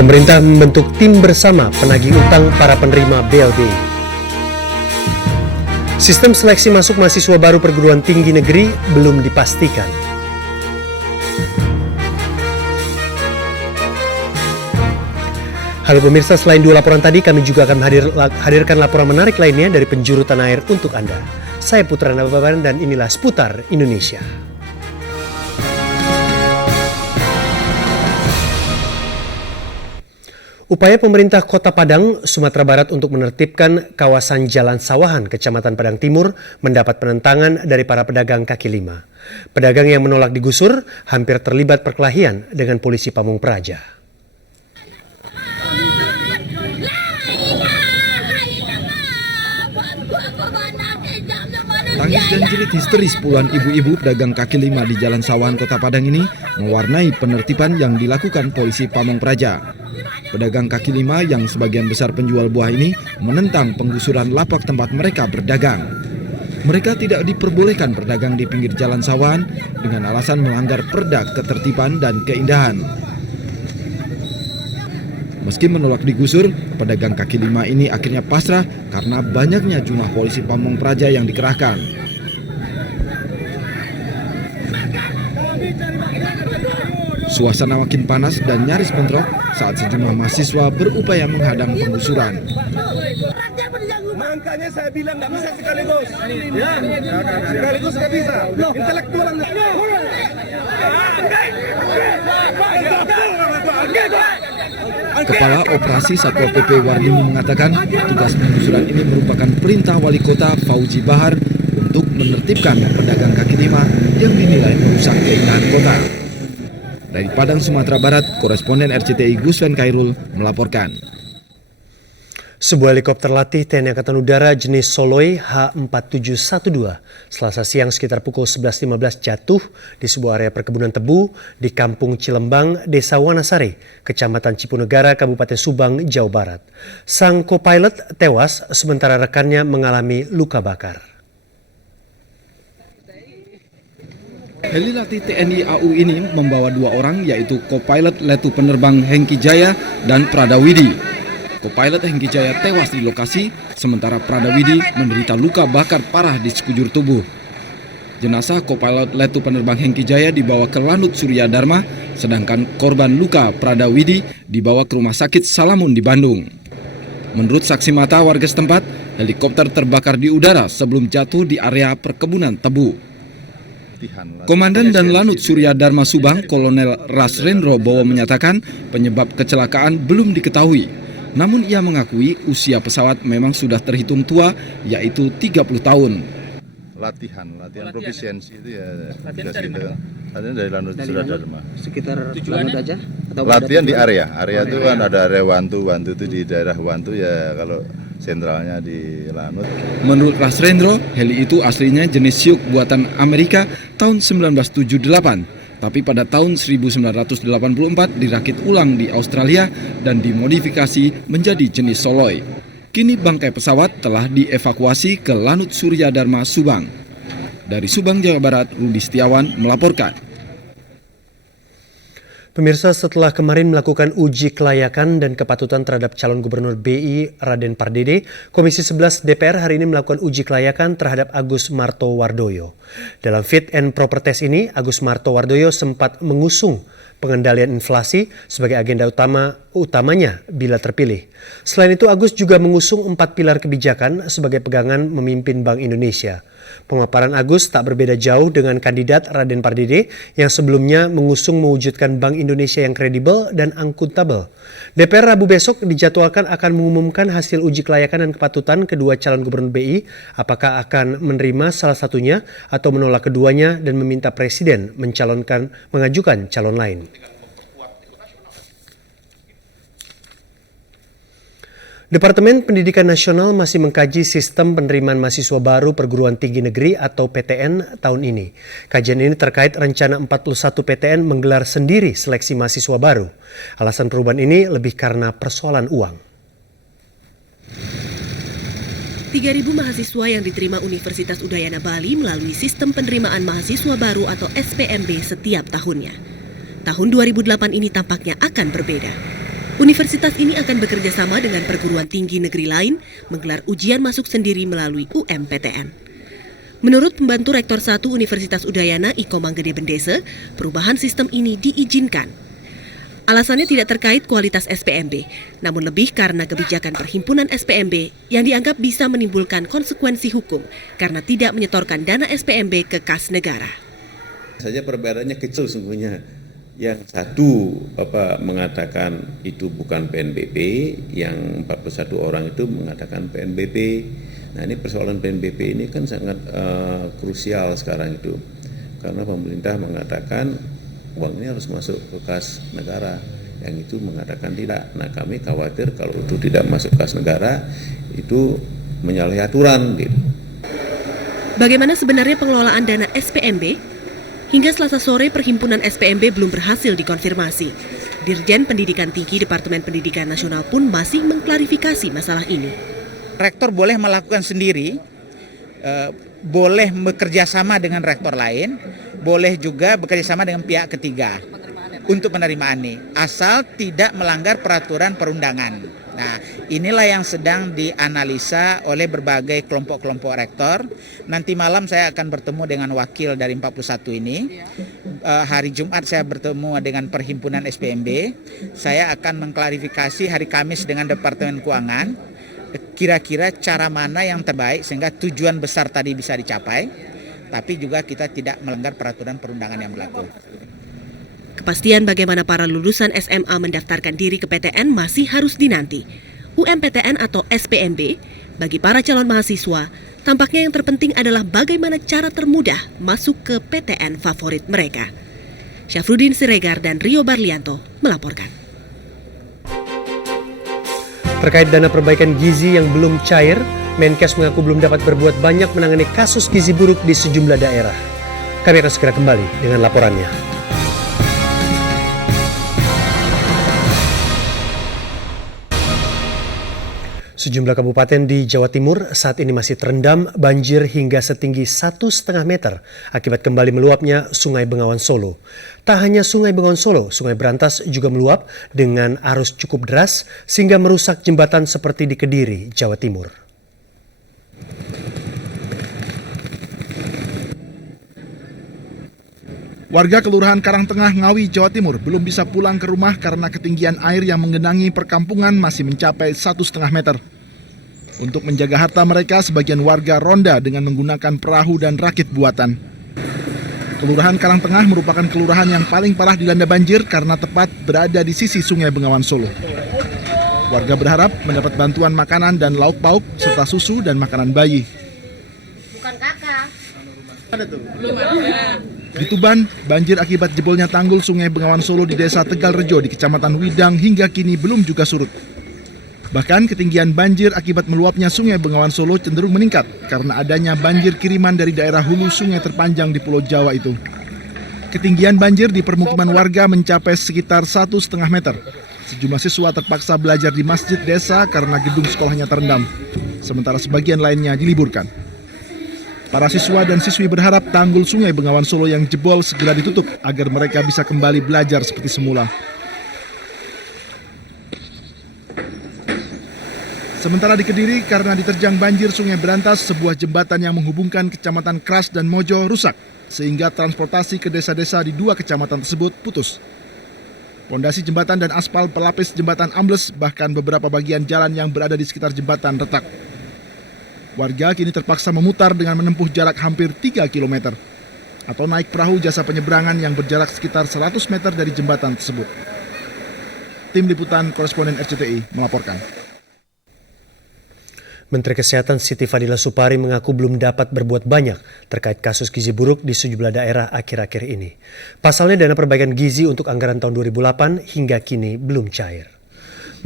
Pemerintah membentuk tim bersama penagih utang para penerima BLB. Sistem seleksi masuk mahasiswa baru perguruan tinggi negeri belum dipastikan. Halo pemirsa, selain dua laporan tadi, kami juga akan hadirkan laporan menarik lainnya dari penjuru tanah air untuk Anda. Saya Putra Nababan dan inilah Seputar Indonesia. Upaya pemerintah Kota Padang, Sumatera Barat untuk menertibkan kawasan Jalan Sawahan, Kecamatan Padang Timur mendapat penentangan dari para pedagang kaki lima. Pedagang yang menolak digusur hampir terlibat perkelahian dengan polisi Pamung Praja. Tangis dan jerit histeris puluhan ibu-ibu pedagang kaki lima di Jalan Sawahan Kota Padang ini mewarnai penertiban yang dilakukan polisi Pamung Praja. Pedagang kaki lima yang sebagian besar penjual buah ini menentang penggusuran lapak tempat mereka berdagang. Mereka tidak diperbolehkan berdagang di pinggir Jalan Sawahan dengan alasan melanggar perda ketertiban dan keindahan. Meski menolak digusur, pedagang kaki lima ini akhirnya pasrah karena banyaknya jumlah polisi Pamung Praja yang dikerahkan. Suasana makin panas dan nyaris bentrok saat sejumlah mahasiswa berupaya menghadang penggusuran. Makanya saya bilang nggak bisa sekaligus. Ya, sekaligus nggak bisa. Intelektual Kepala Operasi Satpol PP Wardini mengatakan tugas penggusuran ini merupakan perintah Wali Kota Fauzi Bahar untuk menertibkan pedagang kaki lima yang dinilai merusak keindahan kota. Dari Padang, Sumatera Barat, koresponden RCTI Guswen Khairul melaporkan. Sebuah helikopter latih TNI Angkatan Udara jenis Soloi H4712 Selasa siang sekitar pukul 11.15 jatuh di sebuah area perkebunan tebu di Kampung Cilembang, Desa Wanasari, Kecamatan Cipunegara, Kabupaten Subang, Jawa Barat. Sang co-pilot tewas sementara rekannya mengalami luka bakar. Heli latih TNI AU ini membawa dua orang, yaitu co-pilot Letu Penerbang Hengki Jaya dan Pradawidi. Co-pilot Hengki Jaya tewas di lokasi, sementara Pradawidi menderita luka bakar parah di sekujur tubuh. Jenazah co-pilot Letu Penerbang Hengki Jaya dibawa ke Lanut Surya Dharma, sedangkan korban luka Pradawidi dibawa ke Rumah Sakit Salamun di Bandung. Menurut saksi mata warga setempat, helikopter terbakar di udara sebelum jatuh di area perkebunan tebu. Komandan dan Lanut Surya Dharma Subang, Kolonel Rasrendro Bowo menyatakan penyebab kecelakaan belum diketahui. Namun ia mengakui usia pesawat memang sudah terhitung tua, yaitu 30 tahun. Latihan profisiensi itu ya. Latihan dari Lanut Surya Dharma. Sekitar Lanut aja? Atau latihan di area itu kan ada area Wantu itu di daerah Wantu ya, kalau sentralnya di Lanut. Menurut Rasrendro, heli itu aslinya jenis Siuk buatan Amerika tahun 1978. Tapi pada tahun 1984 dirakit ulang di Australia dan dimodifikasi menjadi jenis Soloi. Kini bangkai pesawat telah dievakuasi ke Lanut Surya Dharma Subang. Dari Subang, Jawa Barat, Rudi Setiawan melaporkan. Pemirsa, setelah kemarin melakukan uji kelayakan dan kepatutan terhadap calon gubernur BI Raden Pardede, Komisi 11 DPR hari ini melakukan uji kelayakan terhadap Agus Martowardoyo. Dalam fit and proper test ini, Agus Martowardoyo sempat mengusung pengendalian inflasi sebagai agenda utamanya bila terpilih. Selain itu, Agus juga mengusung 4 pilar kebijakan sebagai pegangan memimpin Bank Indonesia. Pemaparan Agus tak berbeda jauh dengan kandidat Raden Pardede yang sebelumnya mengusung mewujudkan Bank Indonesia yang kredibel dan akuntabel. DPR Rabu besok dijadwalkan akan mengumumkan hasil uji kelayakan dan kepatutan kedua calon gubernur BI, apakah akan menerima salah satunya atau menolak keduanya dan meminta Presiden mengajukan calon lain. Departemen Pendidikan Nasional masih mengkaji sistem penerimaan mahasiswa baru perguruan tinggi negeri atau PTN tahun ini. Kajian ini terkait rencana 41 PTN menggelar sendiri seleksi mahasiswa baru. Alasan perubahan ini lebih karena persoalan uang. 3.000 mahasiswa yang diterima Universitas Udayana Bali melalui sistem penerimaan mahasiswa baru atau SPMB setiap tahunnya. Tahun 2008 ini tampaknya akan berbeda. Universitas ini akan bekerja sama dengan perguruan tinggi negeri lain menggelar ujian masuk sendiri melalui UMPTN. Menurut pembantu Rektor 1 Universitas Udayana Iko Manggede Bendese, perubahan sistem ini diizinkan. Alasannya tidak terkait kualitas SPMB, namun lebih karena kebijakan perhimpunan SPMB yang dianggap bisa menimbulkan konsekuensi hukum karena tidak menyetorkan dana SPMB ke kas negara. Saja perbedaannya kecil sungguhnya. Yang satu mengatakan itu bukan PNBP, yang 41 orang itu mengatakan PNBP. Nah ini persoalan PNBP ini kan sangat krusial sekarang itu, karena pemerintah mengatakan uang ini harus masuk ke kas negara, yang itu mengatakan tidak. Nah kami khawatir kalau itu tidak masuk kas negara itu menyalahi aturan gitu. Bagaimana sebenarnya pengelolaan dana SPMB? Hingga Selasa sore, Perhimpunan SPMB belum berhasil dikonfirmasi. Dirjen Pendidikan Tinggi Departemen Pendidikan Nasional pun masih mengklarifikasi masalah ini. Rektor boleh melakukan sendiri, boleh bekerja sama dengan rektor lain, boleh juga bekerja sama dengan pihak ketiga untuk penerimaan ini, asal tidak melanggar peraturan perundangan. Nah, inilah yang sedang dianalisa oleh berbagai kelompok-kelompok rektor. Nanti malam saya akan bertemu dengan wakil dari 41 ini. Hari Jumat saya bertemu dengan Perhimpunan SPMB. Saya akan mengklarifikasi hari Kamis dengan Departemen Keuangan. Kira-kira cara mana yang terbaik sehingga tujuan besar tadi bisa dicapai, tapi juga kita tidak melanggar peraturan perundangan yang berlaku. Kepastian bagaimana para lulusan SMA mendaftarkan diri ke PTN masih harus dinanti. UMPTN atau SPMB, bagi para calon mahasiswa, tampaknya yang terpenting adalah bagaimana cara termudah masuk ke PTN favorit mereka. Syafruddin Siregar dan Rio Barlianto melaporkan. Terkait dana perbaikan gizi yang belum cair, Menkes mengaku belum dapat berbuat banyak menangani kasus gizi buruk di sejumlah daerah. Kami akan segera kembali dengan laporannya. Sejumlah kabupaten di Jawa Timur saat ini masih terendam banjir hingga setinggi 1,5 meter akibat kembali meluapnya Sungai Bengawan Solo. Tak hanya Sungai Bengawan Solo, Sungai Berantas juga meluap dengan arus cukup deras sehingga merusak jembatan seperti di Kediri, Jawa Timur. Warga Kelurahan Karangtengah, Ngawi, Jawa Timur belum bisa pulang ke rumah karena ketinggian air yang menggenangi perkampungan masih mencapai 1,5 meter. Untuk menjaga harta mereka, sebagian warga ronda dengan menggunakan perahu dan rakit buatan. Kelurahan Karangtengah merupakan kelurahan yang paling parah dilanda banjir karena tepat berada di sisi Sungai Bengawan Solo. Warga berharap mendapat bantuan makanan dan lauk pauk serta susu dan makanan bayi. Bukan kakak. Belum ada. Di Tuban, banjir akibat jebolnya tanggul Sungai Bengawan Solo di Desa Tegalrejo di Kecamatan Widang hingga kini belum juga surut. Bahkan ketinggian banjir akibat meluapnya Sungai Bengawan Solo cenderung meningkat karena adanya banjir kiriman dari daerah hulu sungai terpanjang di Pulau Jawa itu. Ketinggian banjir di permukiman warga mencapai sekitar 1,5 meter. Sejumlah siswa terpaksa belajar di masjid desa karena gedung sekolahnya terendam, sementara sebagian lainnya diliburkan. Para siswa dan siswi berharap tanggul Sungai Bengawan Solo yang jebol segera ditutup agar mereka bisa kembali belajar seperti semula. Sementara di Kediri, karena diterjang banjir Sungai Berantas, sebuah jembatan yang menghubungkan Kecamatan Kras dan Mojo rusak, sehingga transportasi ke desa-desa di 2 kecamatan tersebut putus. Pondasi jembatan dan aspal pelapis jembatan ambles, bahkan beberapa bagian jalan yang berada di sekitar jembatan retak. Warga kini terpaksa memutar dengan menempuh jarak hampir 3 km, atau naik perahu jasa penyeberangan yang berjarak sekitar 100 meter dari jembatan tersebut. Tim Liputan Koresponden RCTI melaporkan. Menteri Kesehatan Siti Fadila Supari mengaku belum dapat berbuat banyak terkait kasus gizi buruk di sejumlah daerah akhir-akhir ini. Pasalnya dana perbaikan gizi untuk anggaran tahun 2008 hingga kini belum cair.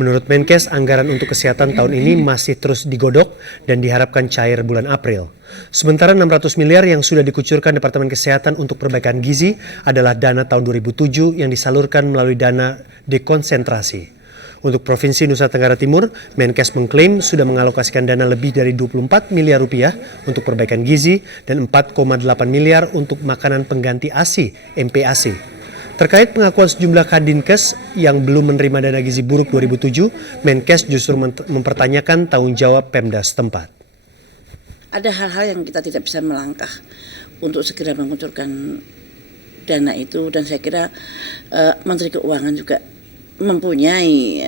Menurut Menkes, anggaran untuk kesehatan tahun ini masih terus digodok dan diharapkan cair bulan April. Sementara 600 miliar yang sudah dikucurkan Departemen Kesehatan untuk perbaikan gizi adalah dana tahun 2007 yang disalurkan melalui dana dekonsentrasi. Untuk Provinsi Nusa Tenggara Timur, Menkes mengklaim sudah mengalokasikan dana lebih dari 24 miliar rupiah untuk perbaikan gizi dan 4,8 miliar untuk makanan pengganti ASI, MPASI. Terkait pengakuan sejumlah Kadinkes yang belum menerima dana gizi buruk 2007, Menkes justru mempertanyakan tanggung jawab Pemda setempat. Ada hal-hal yang kita tidak bisa melangkah untuk segera mengucurkan dana itu, dan saya kira Menteri Keuangan juga mempunyai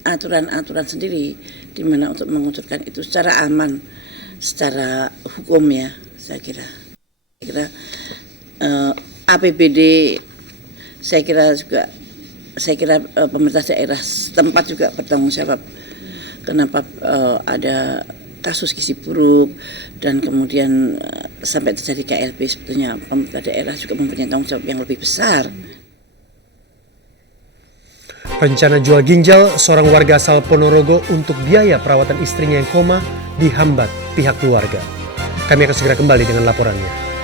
aturan-aturan sendiri di mana untuk mengucurkan itu secara aman, secara hukum ya. Saya kira APBD saya kira pemerintah daerah setempat juga bertanggung jawab kenapa ada kasus gizi buruk dan kemudian sampai terjadi KLB. Sebetulnya pemerintah daerah juga mempunyai tanggung jawab yang lebih besar. Rencana jual ginjal seorang warga asal Ponorogo untuk biaya perawatan istrinya yang koma dihambat pihak keluarga. Kami akan segera kembali dengan laporannya.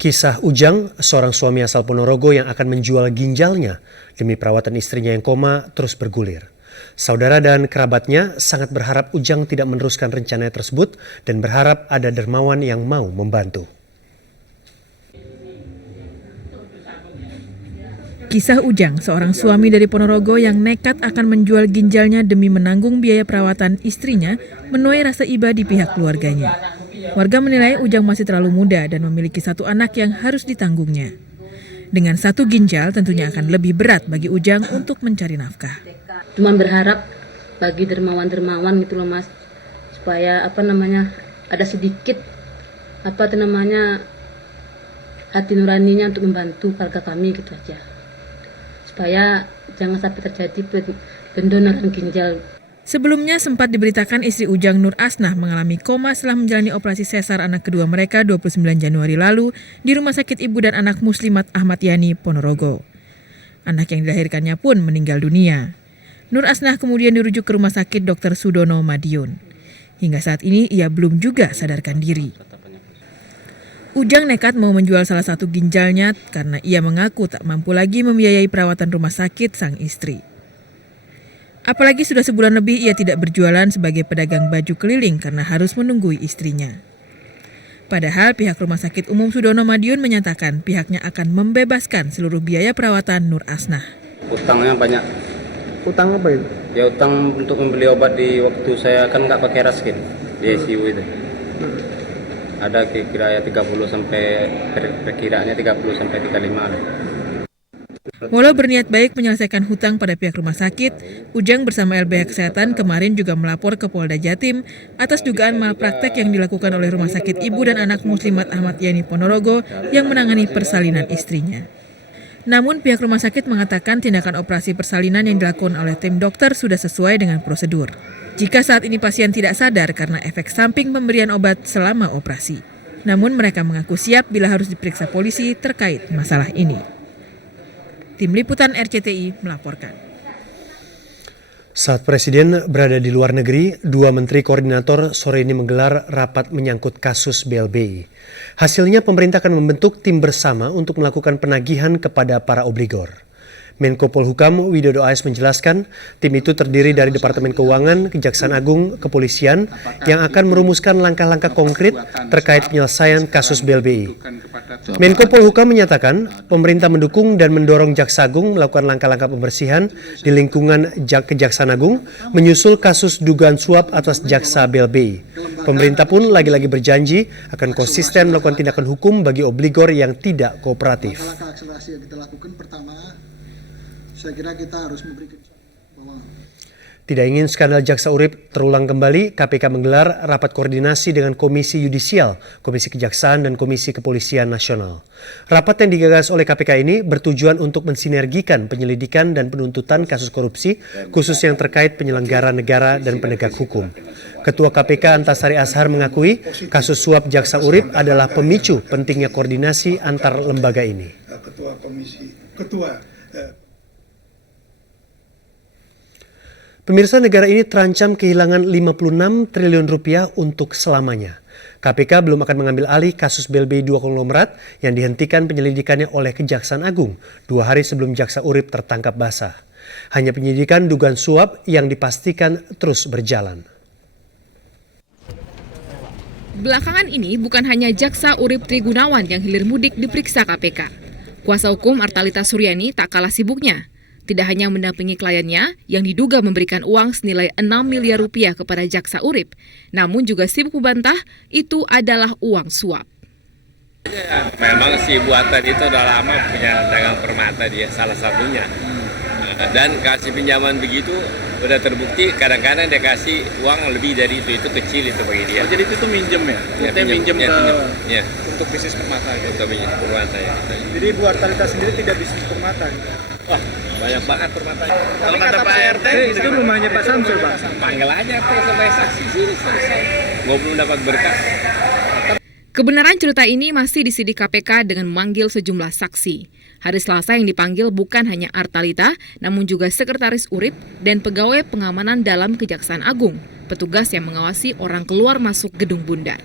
Kisah Ujang, seorang suami asal Ponorogo yang akan menjual ginjalnya demi perawatan istrinya yang koma terus bergulir. Saudara dan kerabatnya sangat berharap Ujang tidak meneruskan rencananya tersebut dan berharap ada dermawan yang mau membantu. Kisah Ujang, seorang suami dari Ponorogo yang nekat akan menjual ginjalnya demi menanggung biaya perawatan istrinya, menuai rasa iba di pihak keluarganya. Warga menilai Ujang masih terlalu muda dan memiliki satu anak yang harus ditanggungnya. Dengan satu ginjal tentunya akan lebih berat bagi Ujang untuk mencari nafkah. Cuma berharap bagi dermawan-dermawan gitu loh Mas, supaya ada sedikit hati nuraninya untuk membantu keluarga kami gitu aja. Supaya jangan sampai terjadi pendonoran ginjal. Sebelumnya sempat diberitakan istri Ujang, Nur Asnah, mengalami koma setelah menjalani operasi sesar anak kedua mereka 29 Januari lalu di Rumah Sakit Ibu dan Anak Muslimat Ahmad Yani, Ponorogo. Anak yang dilahirkannya pun meninggal dunia. Nur Asnah kemudian dirujuk ke Rumah Sakit Dr. Sudono, Madiun. Hingga saat ini ia belum juga sadarkan diri. Ujang nekat mau menjual salah satu ginjalnya karena ia mengaku tak mampu lagi membiayai perawatan rumah sakit sang istri. Apalagi sudah sebulan lebih ia tidak berjualan sebagai pedagang baju keliling karena harus menunggui istrinya. Padahal pihak Rumah Sakit Umum Sudono Madiun menyatakan pihaknya akan membebaskan seluruh biaya perawatan Nur Asnah. Utangnya banyak. Utang apa itu? Ya utang untuk membeli obat di waktu saya kan nggak pakai raskin di ICU itu. Ada kira-kira 30 sampai perkiraannya 30 sampai 35 lah. Walau berniat baik menyelesaikan hutang pada pihak rumah sakit, Ujang bersama LBH Kesehatan kemarin juga melapor ke Polda Jatim atas dugaan malpraktek yang dilakukan oleh Rumah Sakit Ibu dan Anak Muslimat Ahmad Yani Ponorogo yang menangani persalinan istrinya. Namun pihak rumah sakit mengatakan tindakan operasi persalinan yang dilakukan oleh tim dokter sudah sesuai dengan prosedur. Jika saat ini pasien tidak sadar karena efek samping pemberian obat selama operasi. Namun mereka mengaku siap bila harus diperiksa polisi terkait masalah ini. Tim Liputan RCTI melaporkan. Saat Presiden berada di luar negeri, dua menteri koordinator sore ini menggelar rapat menyangkut kasus BLBI. Hasilnya pemerintah akan membentuk tim bersama untuk melakukan penagihan kepada para obligor. Menko Polhukam Widodo AS menjelaskan, tim itu terdiri dari Departemen Keuangan, Kejaksaan Agung, Kepolisian yang akan merumuskan langkah-langkah konkret terkait penyelesaian kasus BLBI. Menko Polhukam menyatakan, pemerintah mendukung dan mendorong Jaksa Agung melakukan langkah-langkah pembersihan di lingkungan Kejaksaan Agung menyusul kasus dugaan suap atas Jaksa BLBI. Pemerintah pun lagi-lagi berjanji akan konsisten melakukan tindakan hukum bagi obligor yang tidak kooperatif. Akselerasi yang kita lakukan pertama, saya kira kita harus memberikan bahwa tidak ingin skandal Jaksa Urip terulang kembali, KPK menggelar rapat koordinasi dengan Komisi Yudisial, Komisi Kejaksaan, dan Komisi Kepolisian Nasional. Rapat yang digagas oleh KPK ini bertujuan untuk mensinergikan penyelidikan dan penuntutan kasus korupsi, khusus yang terkait penyelenggara negara dan penegak hukum. Ketua KPK Antasari Ashar mengakui kasus suap Jaksa Urip adalah pemicu pentingnya koordinasi antar lembaga ini. Pemirsa, negara ini terancam kehilangan 56 triliun rupiah untuk selamanya. KPK belum akan mengambil alih kasus BLBI 2 konglomerat yang dihentikan penyelidikannya oleh Kejaksaan Agung 2 hari sebelum Jaksa Urip tertangkap basah. Hanya penyidikan dugaan suap yang dipastikan terus berjalan. Belakangan ini bukan hanya Jaksa Urip Trigunawan yang hilir mudik diperiksa KPK. Kuasa hukum Artalita Suryani tak kalah sibuknya. Tidak hanya mendampingi kliennya yang diduga memberikan uang senilai 6 miliar rupiah kepada Jaksa Urip, namun juga sibuk membantah itu adalah uang suap. Memang si buatan itu udah lama punya dagang permata dia salah satunya. Dan kasih pinjaman begitu udah terbukti kadang-kadang dia kasih uang lebih dari itu kecil itu bagi dia. Jadi itu minjem ya? Minjem ya. Untuk bisnis permata ya? Untuk bisnis permata ya. Jadi Bu Artalita sendiri tidak bisnis permata? Wah, banyak banget permata. Kalau kata Pak RT, itu rumahnya Pak Samsul, Pak. Panggil aja Pak sebagai saksi sini selesai. Gua belum dapat berkas. Kebenaran cerita ini masih disidik KPK dengan memanggil sejumlah saksi. Hari Selasa yang dipanggil bukan hanya Artalita, namun juga Sekretaris Urip dan pegawai pengamanan dalam Kejaksaan Agung, petugas yang mengawasi orang keluar masuk gedung Bundar.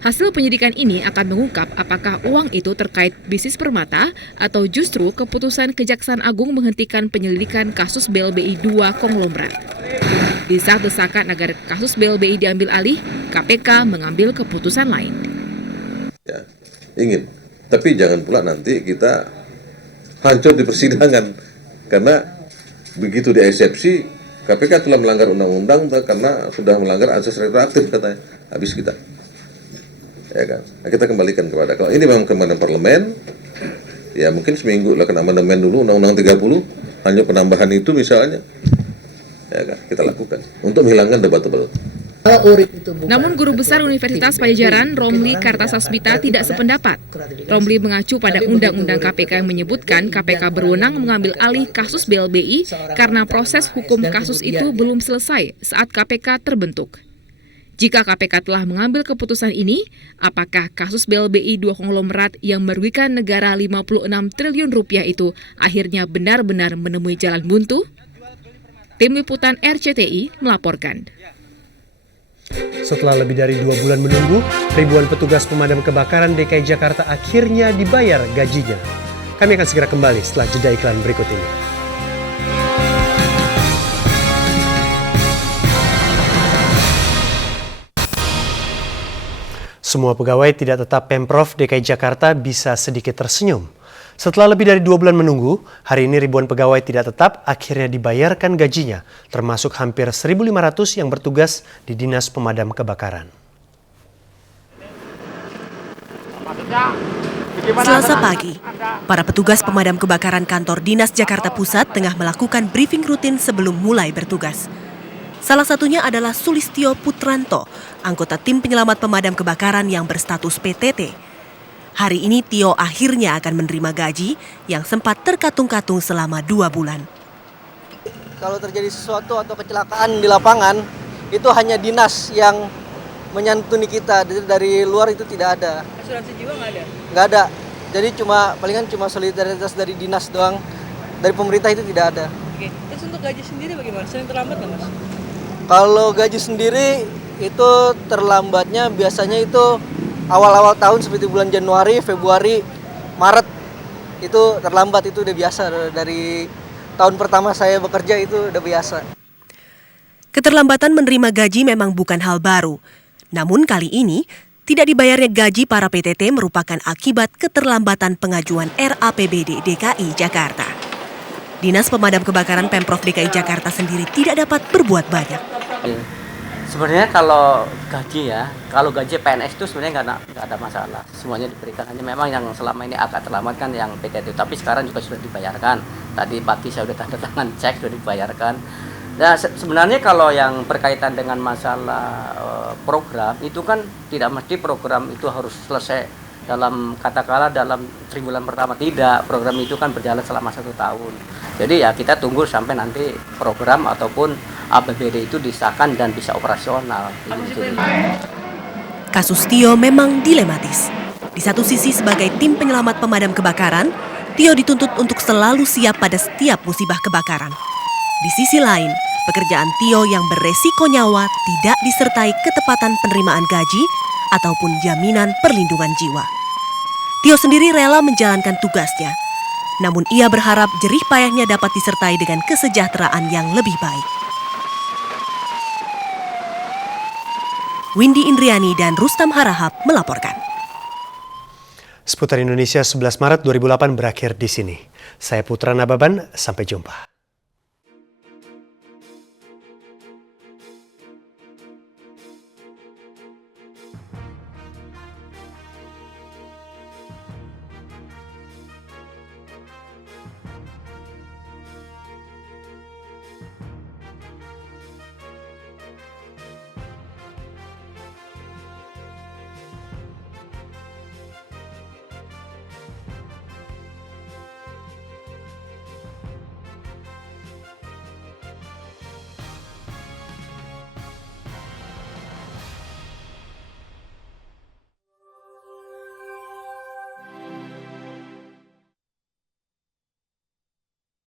Hasil penyidikan ini akan mengungkap apakah uang itu terkait bisnis permata atau justru keputusan Kejaksaan Agung menghentikan penyelidikan kasus BLBI 2 konglomerat. Di saat desakan agar kasus BLBI diambil alih, KPK mengambil keputusan lain. Ya, ingin. Tapi jangan pula nanti kita hancur di persidangan. Karena begitu di eksepsi, KPK telah melanggar undang-undang karena sudah melanggar asas retroaktif katanya. Habis kita. Ya kan? Nah, kita kembalikan kepada, kalau ini memang kemenangan parlemen, ya mungkin seminggu lakukan amandemen dulu Undang-Undang 30, hanya penambahan itu misalnya. Ya kan? Kita lakukan untuk menghilangkan debatable. Namun Guru Besar Universitas Padjadjaran Romli Kartasasmita tidak sependapat. Romli mengacu pada Undang-Undang KPK yang menyebutkan KPK berwenang mengambil alih kasus BLBI karena proses hukum kasus itu belum selesai saat KPK terbentuk. Jika KPK telah mengambil keputusan ini, apakah kasus BLBI 2 konglomerat yang merugikan negara 56 triliun rupiah itu akhirnya benar-benar menemui jalan buntu? Tim Liputan RCTI melaporkan. Setelah lebih dari 2 bulan menunggu, ribuan petugas pemadam kebakaran DKI Jakarta akhirnya dibayar gajinya. Kami akan segera kembali setelah jeda iklan berikut ini. Semua pegawai tidak tetap Pemprov DKI Jakarta bisa sedikit tersenyum. Setelah lebih dari 2 bulan menunggu, hari ini ribuan pegawai tidak tetap akhirnya dibayarkan gajinya, termasuk hampir 1.500 yang bertugas di Dinas Pemadam Kebakaran. Selasa pagi, para petugas pemadam kebakaran kantor Dinas Jakarta Pusat tengah melakukan briefing rutin sebelum mulai bertugas. Salah satunya adalah Sulistyo Putranto, anggota tim penyelamat pemadam kebakaran yang berstatus PTT. Hari ini Tio akhirnya akan menerima gaji yang sempat terkatung-katung selama 2 bulan. Kalau terjadi sesuatu atau kecelakaan di lapangan, itu hanya dinas yang menyantuni kita, dari luar itu tidak ada. Asuransi jiwa nggak ada? Nggak ada, jadi palingan cuma solidaritas dari dinas doang, dari pemerintah itu tidak ada. Oke. Terus untuk gaji sendiri bagaimana? Sering terlambat nggak, Mas? Kalau gaji sendiri itu terlambatnya biasanya itu awal-awal tahun seperti bulan Januari, Februari, Maret itu terlambat, itu udah biasa dari tahun pertama saya bekerja itu udah biasa. Keterlambatan menerima gaji memang bukan hal baru. Namun kali ini tidak dibayarnya gaji para PTT merupakan akibat keterlambatan pengajuan RAPBD DKI Jakarta. Dinas Pemadam Kebakaran Pemprov DKI Jakarta sendiri tidak dapat berbuat banyak. Sebenarnya kalau gaji PNS itu sebenarnya nggak ada masalah. Semuanya diberikan, hanya memang yang selama ini agak terlambat kan yang PTT. Tapi sekarang juga sudah dibayarkan. Tadi pagi saya sudah tanda tangan cek, sudah dibayarkan. Nah, sebenarnya kalau yang berkaitan dengan masalah program itu kan tidak mesti program itu harus selesai katakanlah dalam triwulan pertama. Tidak, program itu kan berjalan selama 1 tahun. Jadi ya kita tunggu sampai nanti program ataupun APBD itu disahkan dan bisa operasional. Kasus Tio memang dilematis. Di satu sisi sebagai tim penyelamat pemadam kebakaran, Tio dituntut untuk selalu siap pada setiap musibah kebakaran. Di sisi lain, pekerjaan Tio yang beresiko nyawa tidak disertai ketepatan penerimaan gaji ataupun jaminan perlindungan jiwa. Tio sendiri rela menjalankan tugasnya. Namun ia berharap jerih payahnya dapat disertai dengan kesejahteraan yang lebih baik. Windy Indriani dan Rustam Harahap melaporkan. Seputar Indonesia 11 Maret 2008 berakhir di sini. Saya Putra Nababan, sampai jumpa.